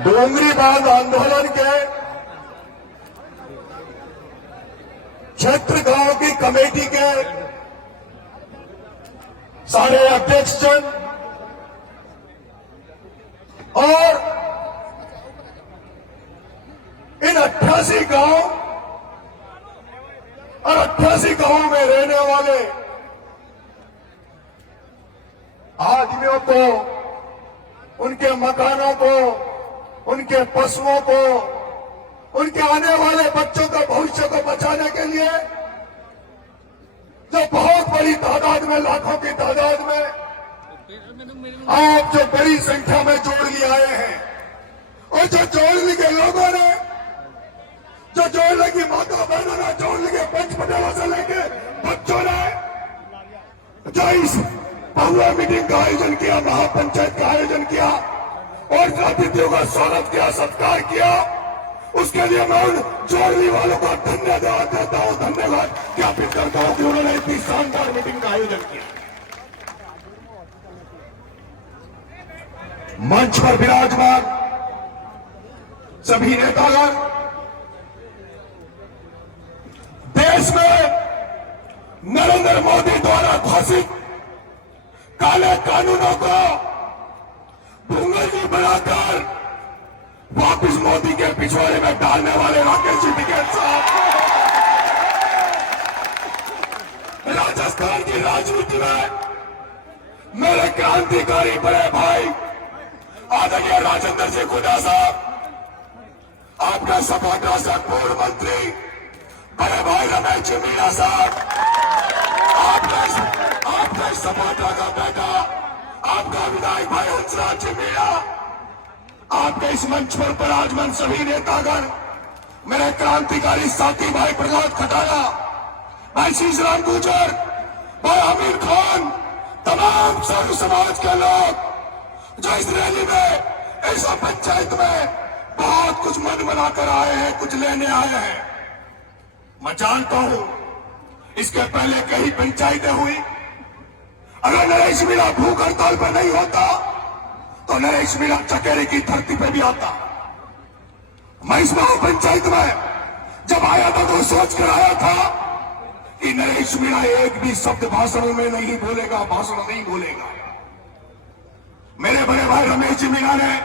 डोंगरी बांध आंदोलन के क्षेत्र गांव की कमेटी के सारे अध्यक्ष जन और इन 88 गांव और 88 गांव में रहने वाले आदमियों को, उनके मकानों को, उनके पशुओं को, उनके आने वाले बच्चों के भविष्य को बचाने के लिए जो बहुत बड़ी तादाद में, लाखों की तादाद में आप जो बड़ी संख्या में जोड़ लिए आए हैं, और जो जोड़ने के लोगों ने, जो जोड़ने की माता बहनों ने, जोड़ने के पंच पटेलों से लेके बच्चों ने जो इस भव्य मीटिंग का आयोजन किया, महापंचायत का आयोजन किया और अतिथियों का स्वागत किया, सत्कार किया, उसके लिए मैं उन जोड़ने वालों का धन्यवाद देता हूं, धन्यवाद ज्ञापित करता हूं कि उन्होंने इतनी शानदार मीटिंग का आयोजन किया। मंच पर विराजमान सभी नेतागण, देश में नरेंद्र मोदी द्वारा घोषित काले कानूनों को भूंगली बनाकर वापिस मोदी के पिछवाड़े में डालने वाले राकेश जी टिकैत साहब, राजस्थान की राजनीति में मेरे क्रांतिकारी बड़े भाई आदरणीय राजेंद्र जी गुड्डा साहब, आपका सपा से पूर्व मंत्री बड़े भाई रमेश जी मीणा साहब, आपका सपाटा का बेटा, आपका विधायक भाई हंसराज जी मीणा, आपके इस मंच पर विराजमान सभी नेतागण, मेरे क्रांतिकारी साथी भाई प्रहलाद खटारा, भाई शीशराम गुर्जर, भाई आमिर खान, तमाम सर्व समाज के लोग जो इस रैली में, इस पंचायत में बहुत कुछ मन बनाकर आए हैं, कुछ लेने आए हैं। मैं जानता हूं इसके पहले कई पंचायतें हुई, अगर नरेश मीणा भूख हड़ताल पर नहीं होता तो नरेश मीणा चकेरे की धरती पे भी आता। मैं इस महापंचायत में जब आया था तो सोच कर आया था कि नरेश मीणा एक भी शब्द भाषण में नहीं बोलेगा, भाषण नहीं बोलेगा। मेरे बड़े भाई रमेश जी मीणा ने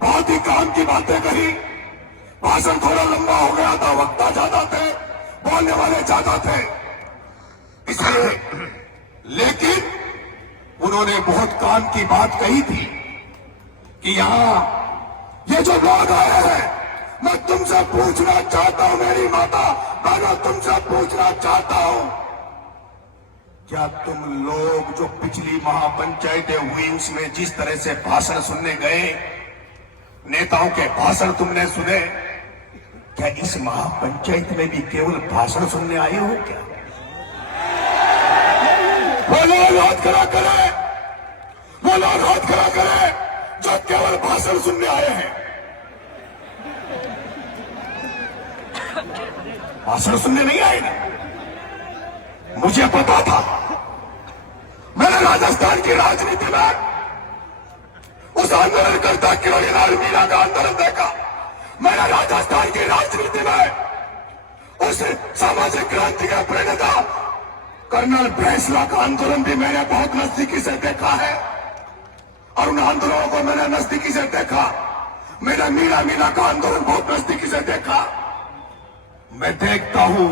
बहुत ही काम की बातें कही, भाषण थोड़ा लंबा हो गया था, वक्ता ज्यादा थे, बोलने वाले ज्यादा थे, इसलिए लेकिन उन्होंने बहुत काम की बात कही थी कि यहां ये जो लोग आए हैं, मैं तुमसे पूछना चाहता हूं, मेरी माता बहनों, तुमसे पूछना चाहता हूं, क्या तुम लोग जो पिछली महापंचायतें हुई उसमें जिस तरह से भाषण सुनने गए, नेताओं के भाषण तुमने सुने, क्या इस महापंचायत में भी केवल भाषण सुनने आए हो क्या? वो लोग हाथ खड़ा करे, वो लोग हाथ खड़ा करे जो केवल भाषण सुनने आए हैं। भाषण सुनने नहीं आए ना, मुझे पता था। मैंने राजस्थान की राजनीति में उस आंदोलनकर्ता किरोड़ीलाल मीणा का आंदोलन देखा, मैंने राजस्थान की राजनीति में उस सामाजिक क्रांति का प्रणेता कर्नल ब्रेसला का आंदोलन भी मैंने बहुत नजदीकी से देखा है और उन आंदोलनों को मैंने नजदीकी से देखा। मैंने मीणा का आंदोलन बहुत नजदीकी से देखा। मैं देखता हूं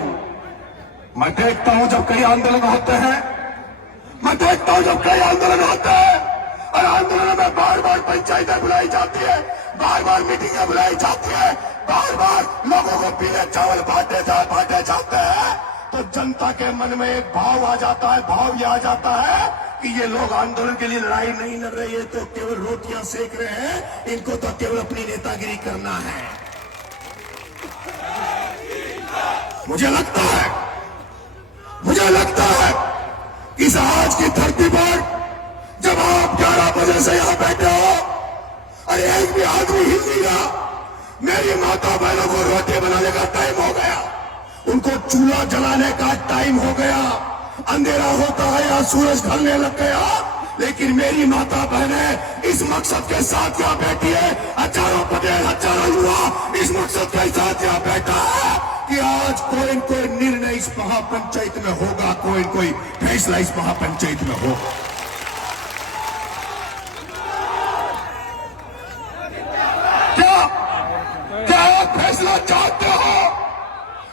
जब कई आंदोलन होते हैं, मैं देखता हूं जब कई आंदोलन होते हैं और आंदोलन में बार बार पंचायतें बुलाई जाती है, बार बार मीटिंगें बुलाई जाती है, बार बार लोगों को पीले चावल बांटे जाते हैं, तो जनता के मन में एक भाव आ जाता है, भाव यह आ जाता है कि ये लोग आंदोलन के लिए लड़ाई नहीं लड़ रहे, तो केवल रोटियां सेक रहे हैं, इनको तो केवल अपनी नेतागिरी करना है। मुझे लगता है कि इस आज की धरती पर जब आप 11 बजे से यहां बैठे हो और एक भी आदमी हिल नहीं रहा, मेरी माता बहनों को रोटी बनाने का टाइम हो गया, उनको चूल्हा जलाने का टाइम हो गया। अंधेरा होता है या सूरज ढलने लग गया, लेकिन मेरी माता बहनें इस मकसद के साथ यहाँ बैठी है, महापंचायत में होगा, कोई फैसला इस महापंचायत में होगा। क्या आप फैसला चाहते हो?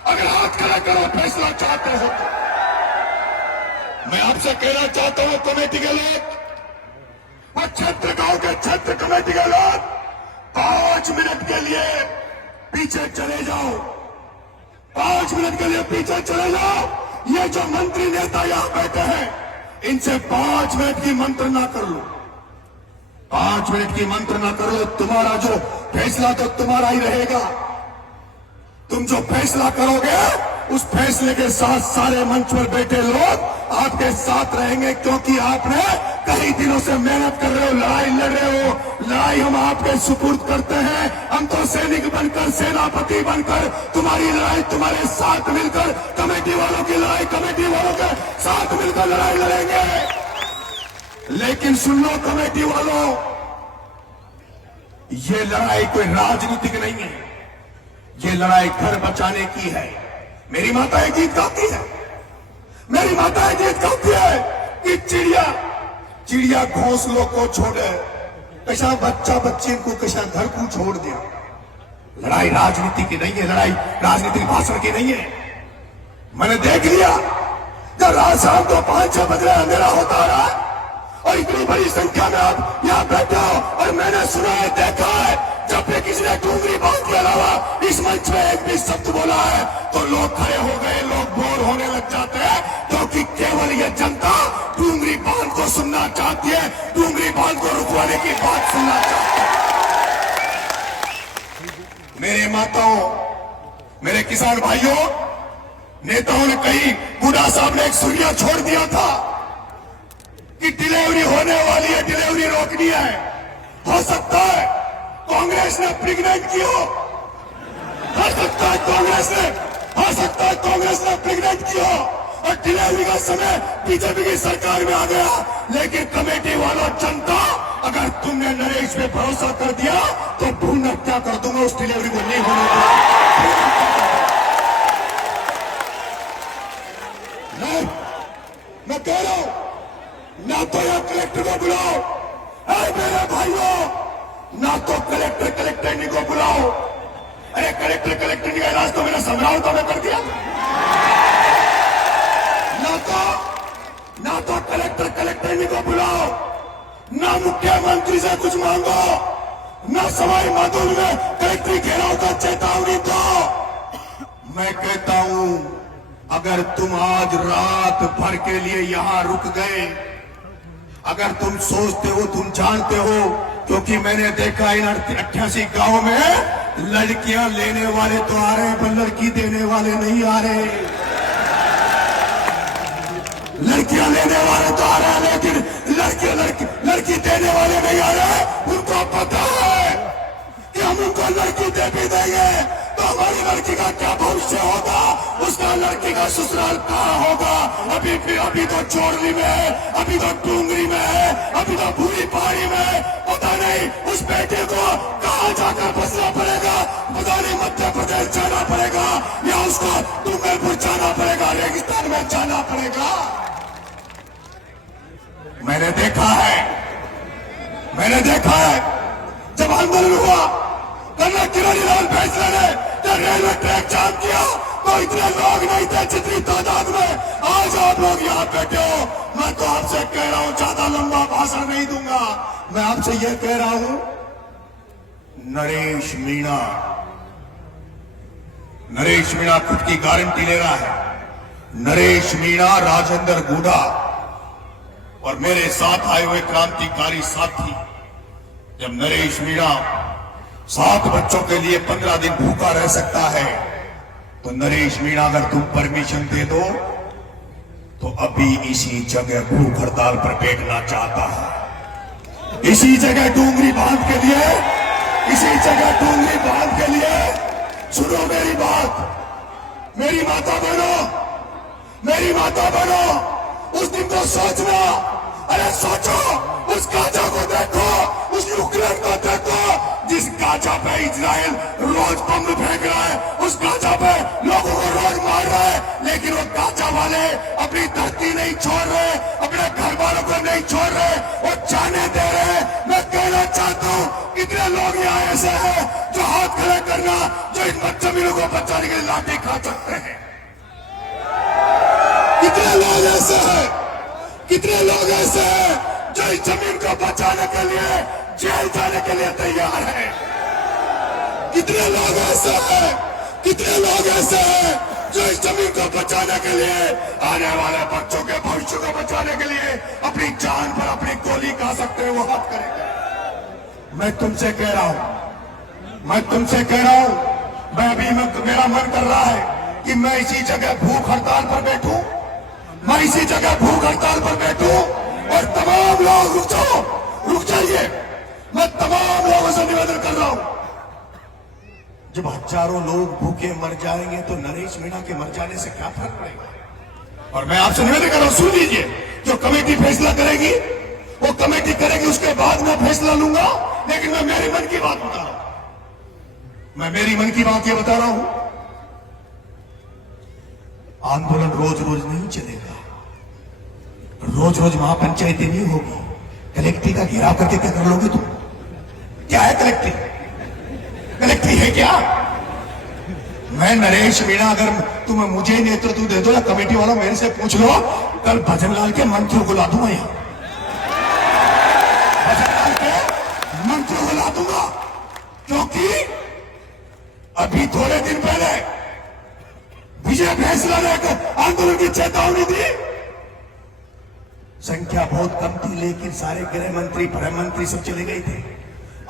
अगर हाथ खड़ा करो फैसला चाहते हो तो मैं आपसे कहना चाहता हूं, कमेटी के लोग, वो क्षेत्र गांव के क्षेत्र कमेटी के लोग 5 मिनट के लिए पीछे चले जाओ, 5 मिनट के लिए पीछे चले जाओ। ये जो मंत्री नेता यहां बैठे हैं, इनसे 5 मिनट की मंत्रणा कर लो, 5 मिनट की मंत्रणा कर लो। तुम्हारा जो फैसला तो तुम्हारा ही रहेगा। तुम जो फैसला करोगे उस फैसले के साथ सारे मंच पर बैठे लोग आपके साथ रहेंगे, क्योंकि आपने कई दिनों से मेहनत कर रहे हो, लड़ाई लड़ रहे हो। लड़ाई हम आपके सुपुर्द करते हैं। हम तो सैनिक बनकर, सेनापति बनकर तुम्हारी लड़ाई तुम्हारे साथ मिलकर, कमेटी वालों की लड़ाई कमेटी वालों के साथ मिलकर लड़ाई लड़ेंगे। लेकिन सुन लो कमेटी वालों, ये लड़ाई कोई राजनीतिक नहीं है, ये लड़ाई घर बचाने की है। मेरी माताएं गीत गाती है, मेरी माताएं गीत गाती है कि चिड़िया घोंसलों को छोड़े, कशा बच्चा बच्ची को कशा घर को छोड़ दिया। लड़ाई राजनीति की नहीं है, लड़ाई राजनीतिक भाषण की नहीं है। मैंने देख लिया जब रात शाम को 5-6 बजे अंधेरा होता रहा और इतनी बड़ी संख्या में आप यहाँ बैठे हो, और मैंने सुना है, देखा है, जब भी किसी ने डूंगरी बांध के अलावा इस मंच में एक भी शब्द बोला है तो लोग खड़े हो गए, लोग बोर होने लग जाते हैं, क्योंकि केवल ये जनता डूंगरी बांध को सुनना चाहती है, डूंगरी बांध को रुकवाने की बात सुनना चाहती है। मेरे माताओं, मेरे किसान भाइयों, नेताओं ने कहीं बूढ़ा साहब ने एक सुनिया छोड़ दिया था कि डिलीवरी होने वाली है, डिलीवरी रोकनी है। हो सकता है कांग्रेस ने प्रेग्नेंट की हो सकता है कांग्रेस ने प्रेग्नेंट की हो और डिलीवरी का समय बीजेपी की सरकार में आ गया। लेकिन कमेटी वालों, जनता, अगर तुमने नरेश पे भरोसा कर दिया तो भ्रूण हत्या कर दूंगा, उस डिलीवरी को नहीं होने दूंगा। मैं कह रहा हूं, ना तो यह कलेक्टर को बुलाओ, मेरे भाइयों, ना तो कलेक्टर नहीं को बुलाओ। अरे कलेक्टर का इलाज तो मैंने समझाओ तो मैं कर दिया। ना तो कलेक्टर नहीं को बुलाओ, ना मुख्यमंत्री से कुछ मांगो, ना सवाई माधोपुर में कलेक्ट्री घेराव का चेतावनी दो। मैं कहता हूं, अगर तुम आज रात भर के लिए यहां रुक गए, अगर तुम सोचते हो, तुम जानते हो, क्योंकि मैंने देखा इन 88 गांव में लड़कियां लेने वाले तो आ रहे हैं, पर लड़की देने वाले नहीं आ रहे। लड़कियां लेने वाले तो आ रहे हैं, लेकिन लड़की देने वाले नहीं आ रहे। उनको पता है कि हम उनको लड़की दे भी देंगे तो हमारी लड़की का क्या भविष्य होगा, उसका लड़की का ससुराल कहाँ होगा। अभी तो चोरली में है, अभी तो डूंगरी में है, अभी तो भूरी पहाड़ी में है। पता नहीं उस बेटे को कहाँ जाकर बसना पड़ेगा, पता नहीं मध्य प्रदेश जाना पड़ेगा या उसको डूंगरपुर जाना पड़ेगा, रेगिस्तान में जाना पड़ेगा। मैंने देखा है जब आंदोलन हुआ, कर्नल किरोड़ीलाल फैसले ने जब रेलवे ट्रैक जाम किया तो इतने लोग नहीं थे जितनी तादाद में आज आप लोग यहाँ बैठे हो। मैं तो आपसे कह रहा हूं, ज्यादा लंबा भाषण नहीं दूंगा। मैं आपसे ये कह रहा हूं, नरेश मीणा खुद की गारंटी ले रहा है। नरेश मीणा, राजेंद्र गुडा और मेरे साथ आए हुए क्रांतिकारी साथी, जब नरेश मीणा 7 बच्चों के लिए 15 दिन भूखा रह सकता है, तो नरेश मीणा अगर तुम परमिशन दे दो तो अभी इसी जगह भूख हड़ताल पर बैठना चाहता है। इसी जगह डूंगरी बांध के लिए, सुनो मेरी बात, मेरी माता बहनों, उस दिन को सोचना। अरे सोचो, उस गाजा को देखो, उस यूक्रेन को देखो, जिस गाजा पे इजराइल रोज बम फेंक रहा है, उस गाजा पे लोगों को रोज मार रहा है, लेकिन वो गाजा वाले अपनी धरती नहीं छोड़ रहे, अपने घर वालों को नहीं छोड़ रहे, वो जाने दे रहे। मैं कहना चाहता हूं, कितने लोग यहाँ ऐसे हैं जो हाथ खड़े करना, जो इन जमीनों को बचाने के लिए लाठी खा सकते हैं? कितने लोग ऐसे हैं, कितने लोग ऐसे हैं जो इस जमीन को बचाने के लिए जेल जाने के लिए तैयार हैं? कितने लोग ऐसे हैं, कितने लोग ऐसे हैं जो इस जमीन को बचाने के लिए, आने वाले बच्चों के भविष्य को बचाने के लिए अपनी जान पर अपनी गोली खा सकते हैं, वो हाथ करेंगे। मैं तुमसे कह रहा हूं, मैं तुमसे कह रहा हूं, मेरा मन कर रहा है कि मैं इसी जगह भूख हड़ताल पर बैठूं, मैं इसी जगह भूख हड़ताल पर बैठूं और तमाम लोग रुक जाइए, मैं तमाम लोगों से निवेदन कर रहा हूं, जब हजारों लोग भूखे मर जाएंगे तो नरेश मीणा के मर जाने से क्या फर्क पड़ेगा? और मैं आपसे निवेदन कर रहा हूं, सुन लीजिए, जो कमेटी फैसला करेगी वो कमेटी करेगी, उसके बाद मैं फैसला लूंगा, लेकिन मैं मेरी मन की बात बता रहा हूं, मैं मेरी मन की बात ये बता रहा हूं। आंदोलन रोज रोज नहीं चलेगा, रोज रोज महापंचायती नहीं होगी, कलेक्ट्री का घेराव करके क्या कर लोगे तुम? क्या है कलेक्ट्री? कलेक्ट्री है क्या? मैं नरेश मीणा, अगर तुम मुझे नेतृत्व दे दो या कमेटी वालों मेरे से पूछ लो, कल भजनलाल के मंत्री को ला दूंगा यहां, भजनलाल के मंत्री को ला दूंगा, क्योंकि अभी थोड़े दिन पहले विजय फैसला ने आंदोलन की चेतावनी दी। संख्या बहुत कम थी, लेकिन सारे गृह मंत्री, गृह मंत्री सब चले गए थे।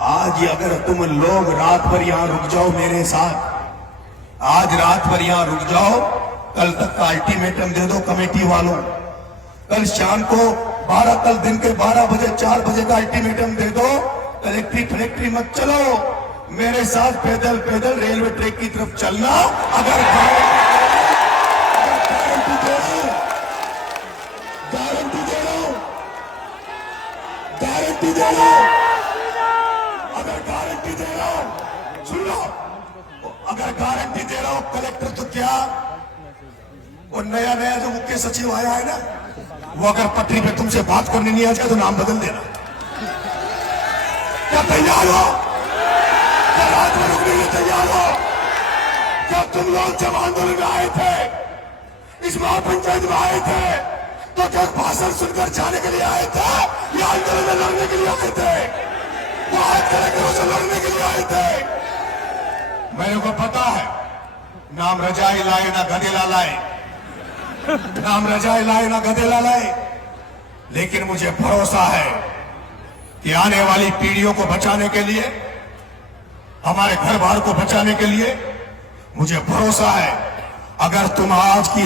आज अगर तुम लोग रात भर यहां रुक जाओ मेरे साथ, आज रात भर यहां रुक जाओ, कल तक का अल्टीमेटम दे दो कमेटी वालों, कल शाम को 12, कल दिन के 12 बजे 4 बजे का अल्टीमेटम दे दो, कलेक्ट्री फैक्ट्री मत चलो, मेरे साथ पैदल पैदल रेलवे ट्रैक की तरफ चलना। अगर गारंटी दे रहा हूं, गारंटी दे रहा हूं, गारंटी दे रहा हूं, अगर गारंटी दे रहा हूं, सुन लो, अगर गारंटी दे रहा हूं कलेक्टर तो क्या, वो नया नया जो मुख्य सचिव आया है ना, वो अगर पटरी पे तुमसे बात करने नहीं आ जाए तो नाम बदल देना। क्या तैयार हो? क्या रात में रुकने के लिए तैयार हो? क्या तुम लोग जब आंदोलन में आए थे, इस महापंचायत में आए थे, तो क्या भाषण सुनकर जाने के लिए आए थे या आंदोलन में लड़ने के लिए आए थे? वो हाथ कलेक्टरों से लड़ने के लिए आए थे? मेरे को पता है, नाम रजाई लाए ना गधेला लाए, नाम रजाई लाए ना गधेला लाए, लेकिन मुझे भरोसा है कि आने वाली पीढ़ियों को बचाने के लिए, हमारे घर बार को बचाने के लिए, मुझे भरोसा है, अगर तुम आज की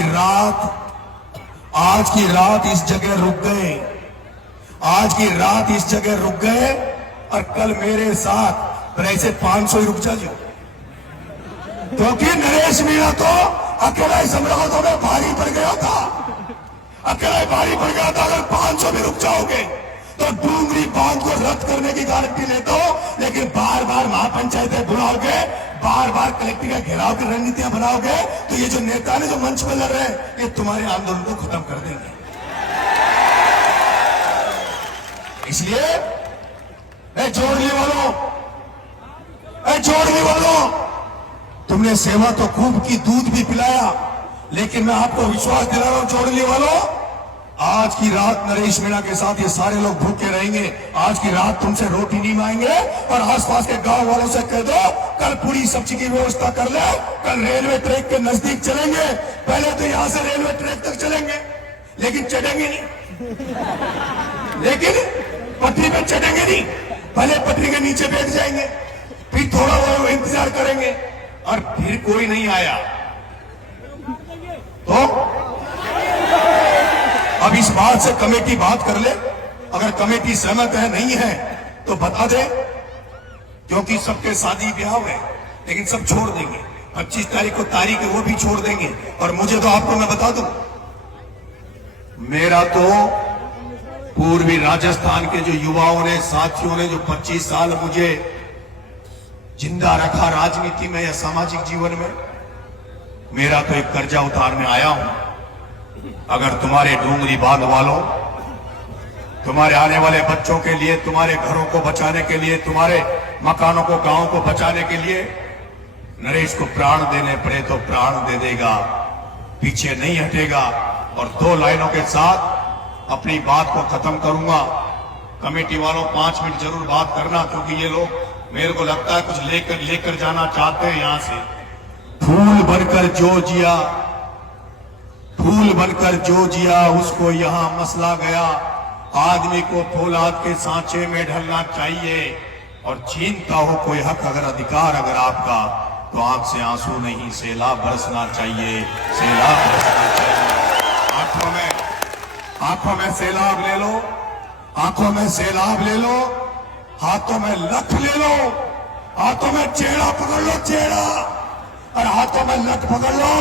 रात इस जगह रुक गए, आज की रात इस जगह रुक गए और कल मेरे साथ ऐसे 500 ही रुक जाओ, क्योंकि नरेश मीणा तो अकेला समरावतों में भारी पड़ गया था, अकेला भारी पड़ गया था। अगर 500 में रुक जाओगे तो डूंगरी बांध को रद्द करने की गारंटी ले दो, लेकिन बार बार महापंचायतें बुलाओगे, बार बार कलेक्टर का घेराव की रणनीतियां बनाओगे, तो ये जो नेता ने जो मंच में लड़ रहे हैं, ये तुम्हारे आंदोलन को खत्म कर देंगे। इसलिए जोड़ने वालों, तुमने सेवा तो खूब की, दूध भी पिलाया, लेकिन मैं आपको विश्वास दिला रहा हूं जोड़ने वालों, आज की रात नरेश मीणा के साथ ये सारे लोग भूखे रहेंगे। आज की रात तुमसे रोटी नहीं मांगेंगे और आसपास के गांव वालों से कह दो कल पूरी सब्जी की व्यवस्था कर ले, कल रेलवे ट्रैक के नजदीक चलेंगे। पहले तो यहां से रेलवे ट्रैक तक चलेंगे, लेकिन चढ़ेंगे नहीं, लेकिन पटरी पे चढ़ेंगे नहीं, पहले पटरी के नीचे बैठ जाएंगे, फिर थोड़ा वो इंतजार करेंगे और फिर कोई नहीं आया तो अब इस बात से कमेटी बात कर ले, अगर कमेटी सहमत है नहीं है तो बता दे, क्योंकि सबके शादी ब्याह है, लेकिन सब छोड़ देंगे। 25 तारीख को तारीख है वो भी छोड़ देंगे। और मुझे तो आपको मैं बता दूं, मेरा तो पूर्वी राजस्थान के जो युवाओं ने, साथियों ने जो 25 साल मुझे जिंदा रखा राजनीति में या सामाजिक जीवन में। मेरा तो एक कर्जा उतारने आया हूं। अगर तुम्हारे डूंगरी बांध वालों, तुम्हारे आने वाले बच्चों के लिए, तुम्हारे घरों को बचाने के लिए, तुम्हारे मकानों को, गांवों को बचाने के लिए नरेश को प्राण देने पड़े तो प्राण दे देगा, पीछे नहीं हटेगा। और 2 लाइनों के साथ अपनी बात को खत्म करूंगा। कमेटी वालों 5 मिनट जरूर बात करना, क्योंकि ये लोग मेरे को लगता है कुछ लेकर जाना चाहते हैं यहां से। फूल बनकर जो जिया, फूल बनकर जो जिया, उसको यहां मसला गया। आदमी को फौलाद के सांचे में ढलना चाहिए, और छीनता हो कोई हक अगर अधिकार अगर आपका, तो आंख से आंसू नहीं सैलाब बरसना चाहिए, सैलाब बरसना चाहिए। आंखों में सैलाब ले लो, आंखों में सैलाब ले लो, हाथों में लठ ले लो, हाथों में चेड़ा पकड़ लो, चेड़ा, और हाथों में लठ पकड़ लो।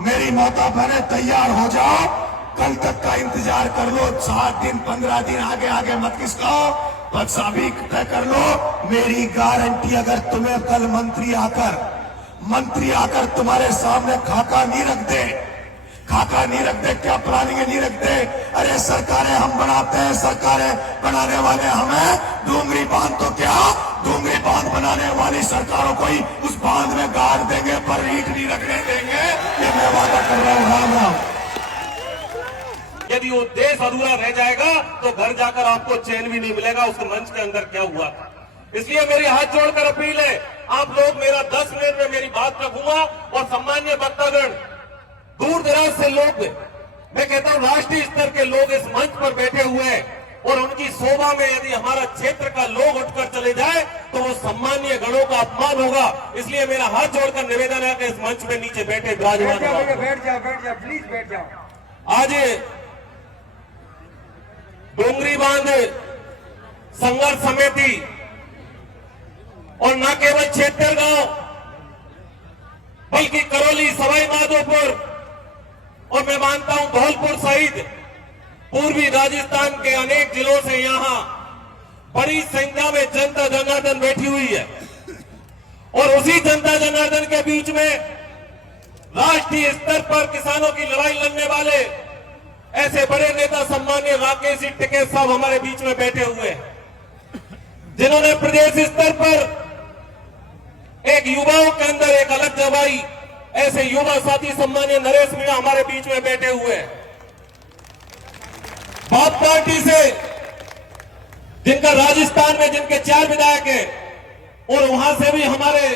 मेरी माता बहने तैयार हो जाओ, कल तक का इंतजार कर लो। 7 दिन 15 दिन आगे आगे मत किसको, बस अभी तय कर लो। मेरी गारंटी, अगर तुम्हें कल मंत्री आकर तुम्हारे सामने खाका नहीं रख दे, खाका नहीं रख दे, क्या प्लानिंग नहीं रख दे, अरे सरकारें हम बनाते हैं, सरकारें बनाने वाले हमें, डूंगरी बांध तो क्या, डूंगरी बांध बनाने वाली सरकारों को ही उस बांध में गाड़ देंगे, पर ईंट नहीं रखने देंगे। ये मैं वादा कर रहा हूं। राम राम। यदि वो देश अधूरा रह जाएगा तो घर जाकर आपको चैन भी नहीं मिलेगा उस मंच के अंदर क्या हुआ था। इसलिए मेरी हाथ जोड़कर अपील है, आप लोग मेरा 10 मिनट में मेरी बात रखूंगा, और सम्मान्य वक्तागण, दूर दराज से लोग, मैं कहता हूं राष्ट्रीय स्तर के लोग इस मंच पर बैठे हुए हैं, और उनकी शोभा में यदि हमारा क्षेत्र का लोग उठकर चले जाए तो वो सम्मानीय गणों का अपमान होगा। इसलिए मेरा हाथ जोड़कर निवेदन है कि इस मंच में नीचे बैठे विराजमान, बैठ जाओ प्लीज बैठ जाओ। आज डूंगरी बांध संघर्ष समिति और न केवल क्षेत्र गांव बल्कि करौली, सवाई माधोपुर और मैं मानता हूं धौलपुर सहित पूर्वी राजस्थान के अनेक जिलों से यहां बड़ी संख्या में जनता जनार्दन बैठी हुई है, और उसी जनता जनार्दन के बीच में राष्ट्रीय स्तर पर किसानों की लड़ाई लड़ने वाले ऐसे बड़े नेता सम्मान्य राकेश जी टिकैत साहब हमारे बीच में बैठे हुए हैं, जिन्होंने प्रदेश स्तर पर एक युवाओं के अंदर एक अलग जगाई। ऐसे युवा साथी सम्मान्य नरेश मीणा हमारे बीच में बैठे हुए हैं। बाप पार्टी से जिनका राजस्थान में जिनके 4 विधायक हैं, और वहां से भी हमारे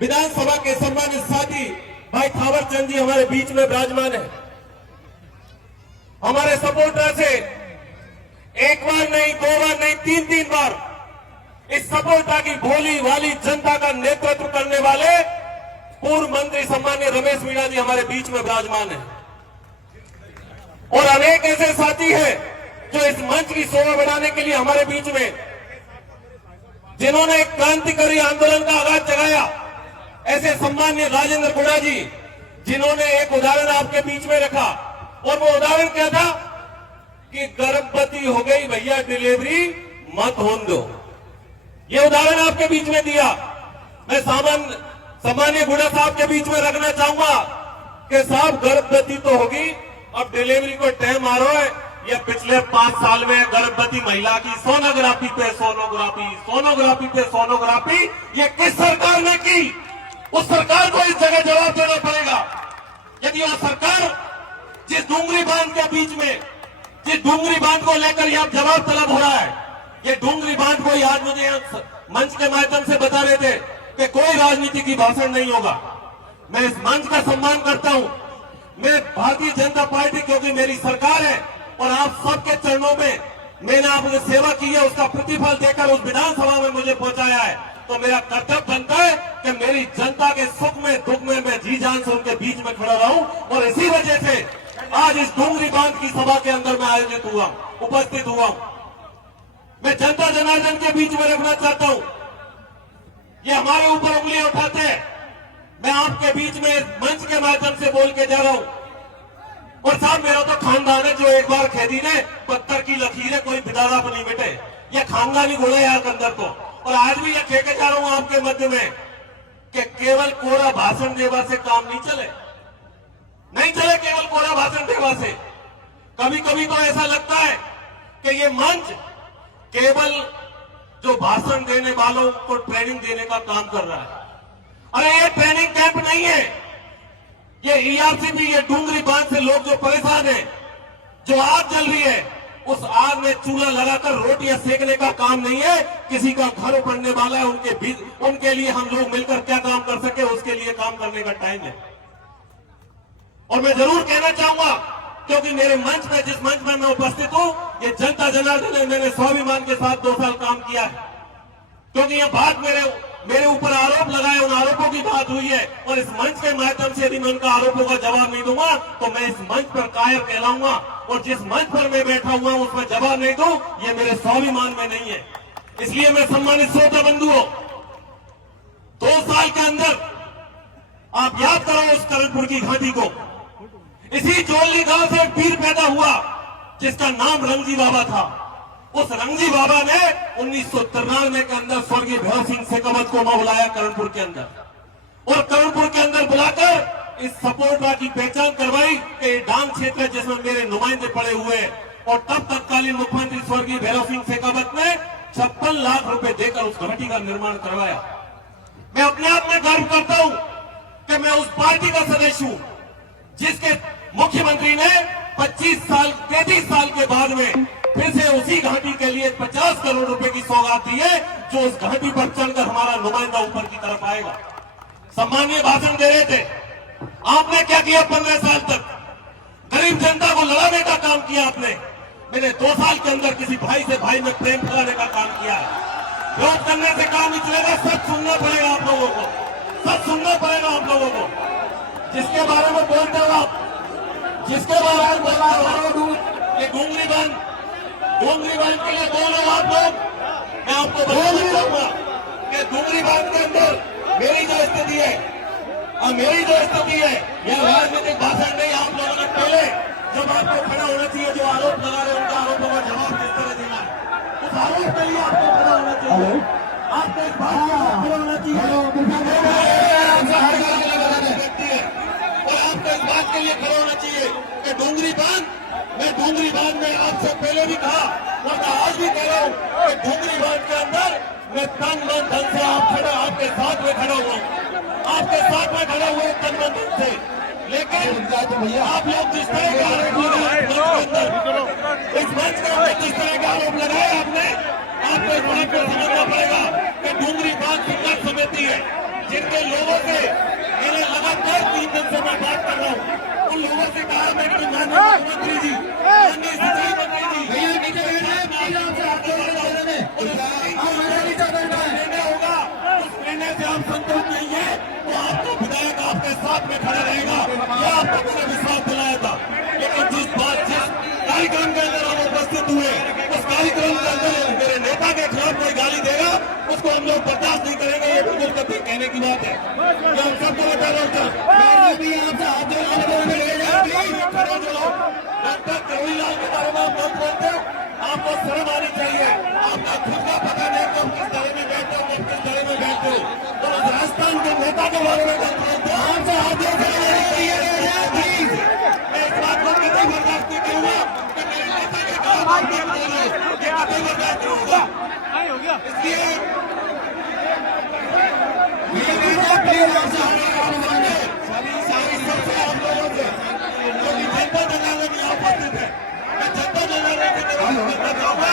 विधानसभा के सम्मानित साथी भाई थावर चंद जी हमारे बीच में विराजमान है। हमारे सपोर्टर से एक बार नहीं, 2 बार नहीं, 3 बार इस सपोर्टर की भोली वाली जनता का नेतृत्व करने वाले पूर्व मंत्री सम्मान्य रमेश मीणा जी हमारे बीच में विराजमान है, और अनेक ऐसे साथी हैं जो इस मंच की शोभा बढ़ाने के लिए हमारे बीच में, जिन्होंने एक क्रांतिकारी आंदोलन का आगाज जगाया। ऐसे सम्मान्य राजेंद्र गुड़ा जी, जिन्होंने एक उदाहरण आपके बीच में रखा, और वो उदाहरण क्या था कि गर्भवती हो गई भैया, डिलीवरी मत होने दो। ये उदाहरण आपके बीच में दिया। मैं सामान्य गुड़ा साहब के बीच में रखना चाहूंगा कि साहब गर्भवती तो होगी, अब डिलीवरी को टाइम आ रहा है। ये पिछले 5 साल में गर्भवती महिला की सोनोग्राफी पे सोनोग्राफी, सोनोग्राफी पे सोनोग्राफी, ये किस सरकार ने की? उस सरकार को इस जगह जवाब देना पड़ेगा। यदि वह सरकार जिस डूंगरी बांध के बीच में, जिस डूंगरी बांध को लेकर यहां जवाब तलब हो रहा है, ये डूंगरी बांध को आज मुझे मंच के माध्यम से बता रहे थे कि कोई राजनीति की भाषण नहीं होगा। मैं इस मंच का सम्मान करता हूं। मैं भारतीय जनता पार्टी, क्योंकि मेरी सरकार है और आप सबके चरणों में मैंने आपने सेवा की है, उसका प्रतिफल देकर उस विधानसभा में मुझे पहुंचाया है, तो मेरा कर्तव्य बनता है कि मेरी जनता के सुख में दुख में मैं जी जान से उनके बीच में खड़ा रहूं। और इसी वजह से आज इस डूंगरी बांध की सभा के अंदर मैं आयोजित हुआ, उपस्थित हुआ। मैं जनता जनार्दन के बीच में रखना चाहता हूं। ये हमारे ऊपर उंगलियां उठाते हैं, मैं आपके बीच में मंच के माध्यम से बोल के जा रहा हूं। और साहब, मेरा तो खानदान है जो एक बार खेती ने पत्थर की लकीरें कोई बिदादा पर नहीं बेटे, ये खानदानी घोड़ा यार अंदर को। और आज भी ये कह के जा रहा हूं आपके मध्य में कि केवल कोरा भाषण देवा से काम नहीं चले, नहीं चले केवल कोरा भाषण देवा से। कभी कभी तो ऐसा लगता है कि ये मंच केवल जो भाषण देने वालों को ट्रेनिंग देने का काम कर रहा है। अरे ये ट्रेनिंग कैंप नहीं है, ये ईआरसीबी, ये डूंगरी बांध से लोग जो परेशान हैं, जो आग जल रही है, उस आग में चूल्हा लगाकर रोटियां सेकने का काम नहीं है। किसी का घर पड़ने वाला है, उनके लिए हम लोग मिलकर क्या काम कर सके, उसके लिए काम करने का टाइम है। और मैं जरूर कहना चाहूंगा, क्योंकि मेरे मंच में, जिस मंच में मैं उपस्थित हूं, ये जनता जनार्दन ने मैंने स्वाभिमान के साथ 2 साल काम किया है। क्योंकि ये बात मेरे ऊपर आरोप लगाए, उन आरोपों की बात हुई है, और इस मंच के माध्यम से यदि मैं उनका आरोपों का जवाब नहीं दूंगा तो मैं इस मंच पर कायर कहलाऊंगा, और जिस मंच पर मैं बैठा हुआ हूं उसमें जवाब नहीं दूं, ये मेरे स्वाभिमान में नहीं है। इसलिए मैं सम्मानित श्रोता बंधुओं, 2 साल के अंदर आप याद करो उस करणपुर की घाटी को। इसी जोली गांव से एक पीर पैदा हुआ जिसका नाम रंगजी बाबा था। उस रंगजी बाबा ने 1993 के अंदर स्वर्गीय भैरव सिंह शेखावत को बुलाया करणपुर के अंदर, और करणपुर के अंदर बुलाकर इस सपोर्टा की पहचान करवाई कि डांग क्षेत्र जिसमें मेरे नुमाइंदे पड़े हुए हैं। और तब तत्कालीन मुख्यमंत्री स्वर्गीय भैरव सिंह शेखावत ने 56 लाख रुपए देकर उस घाटी का निर्माण करवाया। मैं अपने आप में गर्व करता हूं कि मैं उस पार्टी का सदस्य हूं जिसके मुख्यमंत्री ने 33 साल के बाद में फिर से उसी घाटी के लिए 50 करोड़ रुपए की सौगात दी है, जो उस घाटी पर चलकर हमारा नुमाइंदा ऊपर की तरफ आएगा। सम्मानीय भाषण दे रहे थे, आपने क्या किया 15 साल तक? गरीब जनता को लड़ाने का काम किया आपने। मैंने 2 साल के अंदर किसी भाई से भाई में प्रेम फैलाने का काम किया है। विरोध करने से काम नहीं चलेगा, सच सुनना पड़ेगा आप लोगों को, सच सुनना पड़ेगा आप लोगों को। जिसके बारे में बोलते हो आप, जिसके बारे में बोला ये डूंगरी बांध के लिए बोल रहे हो आप लोग। मैं आपको बताना चाहूंगा कि डूंगरी बांध के अंदर मेरी जो स्थिति है, और मेरी जो स्थिति है, यह राजनीतिक भाषण नहीं। आप लोगों ने पहले जब आपको खड़ा होना चाहिए, जो आरोप लगा रहे हैं उनका आरोपों का जवाब किस तरह देना है, उस आरोप के लिए आपको खड़ा होना चाहिए। आपको इस बात के लिए खड़ा होना चाहिए, और आपको इस बात के लिए खड़ा होना चाहिए कि डूंगरी बांध, मैं डूंगरी बांध में आपसे पहले भी कहा और मैं आज भी कह रहा हूं कि डूंगरी बांध के अंदर मैं तन मन धन से आपके साथ में खड़ा हुआ हूं, आपके साथ में खड़ा हुआ तन मन धन से। लेकिन आप लोग जिस तरह के आरोप लगाए इस मंच के अंदर, जिस तरह के आरोप लगाए आपने, आपको इस बात को समझना पड़ेगा कि डूंगरी बांध संघर्ष समिति है, जिनके लोगों से मैंने लगातार 3 दिन से मैं बात कर रहा हूं। उन लोगों से कहा मैंने कि माननीय मुख्यमंत्री जी, माननीय सिंचाई मंत्री जी, निर्णय होगा, उस निर्णय से आप संतुष्ट नहीं है तो आपको विधायक आपके साथ में खड़ा रहेगा, यह आपको मैंने विश्वास दिलाया था। लेकिन जिस कार्यक्रम के अंदर हम उपस्थित हुए, उस कार्यक्रम के अंदर मेरे नेता के खिलाफ कोई गाली देगा, उसको हम लोग बर्दाश्त नहीं करेंगे। ये बिल्कुल कभी कहने की बात है, ये हम सबको बता रहा डॉक्टर करोड़ीलाल के बारे में आप लोग बोलते हो, आपको शर्म आनी चाहिए। आपका खुद का पता नहीं कब किस तरह में बैठते हो, कब किस तरह में बैठते हो। तो राजस्थान के नेता के बारे में बात बोलते हो, मैं इस बात को कभी बर्दाश्त नहीं करूंगा कि मेरे नेता के खिलाफ आप लोग बोल रहे हो, ये कभी बर्दाश्त नहीं होगा। इसलिए जनता जनार्दन में उपस्थित है, मैं जनता जनार्दन के निर्वाचन करना चाहूंगा।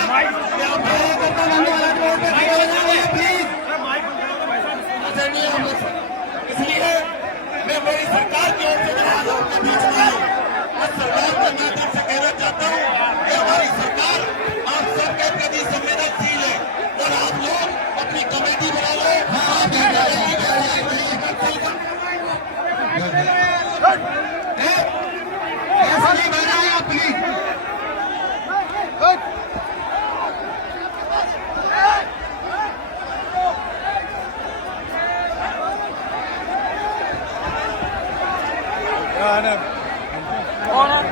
इसलिए मैं मेरी सरकार की ओर से आज आपके बीच में आया हूं, और सरकार के माध्यम से कहना चाहता हूं कि हमारी सरकार आप सबके प्रति संवेदनशील है, और आप लोग अपनी कमेटी बना लो। कौन है?